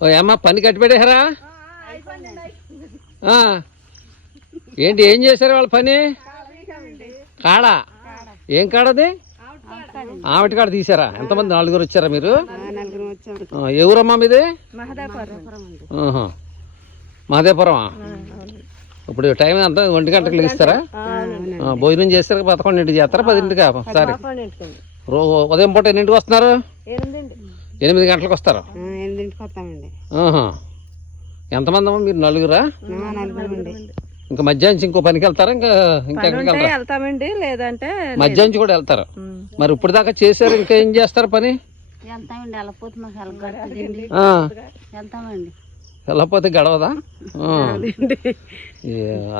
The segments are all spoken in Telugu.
ఓ పని కట్టిపెట్టేశారా? ఏంటి ఏం చేశారు వాళ్ళ పని? కాడ? ఏం కాడది? ఆవిటి కాడ తీసారా ఎంతమంది నలుగురు వచ్చారా మీరు? ఎవరమ్మా ఏ ఊరమ్మా మీది? మహదేపురం ఇప్పుడు టైం ఎంత? ఒంటి గంటలకు ఇస్తారా భోజనం చేస్తారు పదకొండింటికి చేస్తారా? పదింటికి? సరే. రో ఉదయం పూట ఎన్నింటికి వస్తున్నారు? ఎనిమిది గంటలకు వస్తారు? ఎనిమిదింటికి వస్తామండి. ఆహా. ఎంతమంది అమ్మా మీరు నలుగురా? ఇంకా మధ్యాహ్నం ఇంకో పనికి వెళ్తారా? ఇంకా ఇంకా ఎక్కడికి వెళ్తారా? వెళ్తామండి లేదంటే మధ్యాహ్నం కూడా వెళ్తారు? మరి ఇప్పుడు దాకా చేశారు ఇంకా ఏం చేస్తారు పని? వెళ్ళకపోతే గడవదా?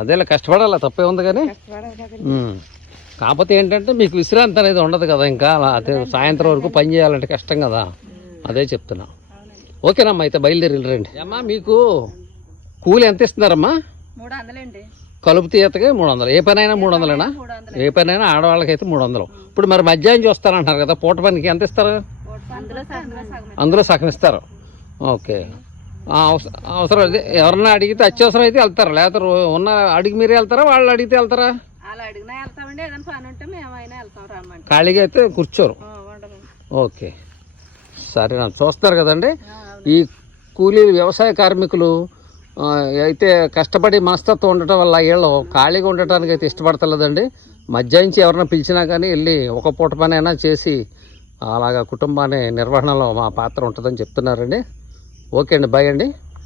అదేలా కష్టపడాలా తప్పే ఉంది కానీ. కాకపోతే ఏంటంటే మీకు విశ్రాంతి అనేది ఉండదు కదా ఇంకా. అలా సాయంత్రం వరకు పని చేయాలంటే కష్టం కదా. అదే చెప్తున్నా. ఓకేనమ్మా అయితే బయలుదేరి రండి. అమ్మా మీకు కూలి ఎంత ఇస్తున్నారమ్మా? మూడు వందలండి కలుపు తీయతకి మూడు వందలు ఏ పనైనా మూడు వందలేనా ఏ పనైనా ఆడవాళ్ళకైతే మూడు వందలు ఇప్పుడు మరి మధ్యాహ్నం చూస్తారంటున్నారు కదా పూట పనికి ఎంత ఇస్తారు? అందులో సగం ఇస్తారు. ఓకే. అవసరం అయితే ఎవరన్నా అడిగితే అత్యవసరం అయితే వెళ్తారు? లేకపోతే ఉన్న అడిగి మీరే వెళ్తారా? వాళ్ళు అడిగితే వెళ్తారా? ఖాళీగా అయితే కూర్చోరు. ఓకే. సరే చూస్తారు కదండి. ఈ కూలీలు వ్యవసాయ కార్మికులు అయితే కష్టపడి మనస్తత్వం ఉండటం వల్ల వీళ్ళు ఖాళీగా ఉండటానికి అయితే ఇష్టపడతలేదండి. మధ్యాహ్నించి ఎవరైనా పిలిచినా కానీ వెళ్ళి ఒక పూట పనైనా చేసి అలాగా కుటుంబాన్ని నిర్వహణలో మా పాత్ర ఉంటుందని చెప్తున్నారండి. ఓకే అండి బాయ్ అండి.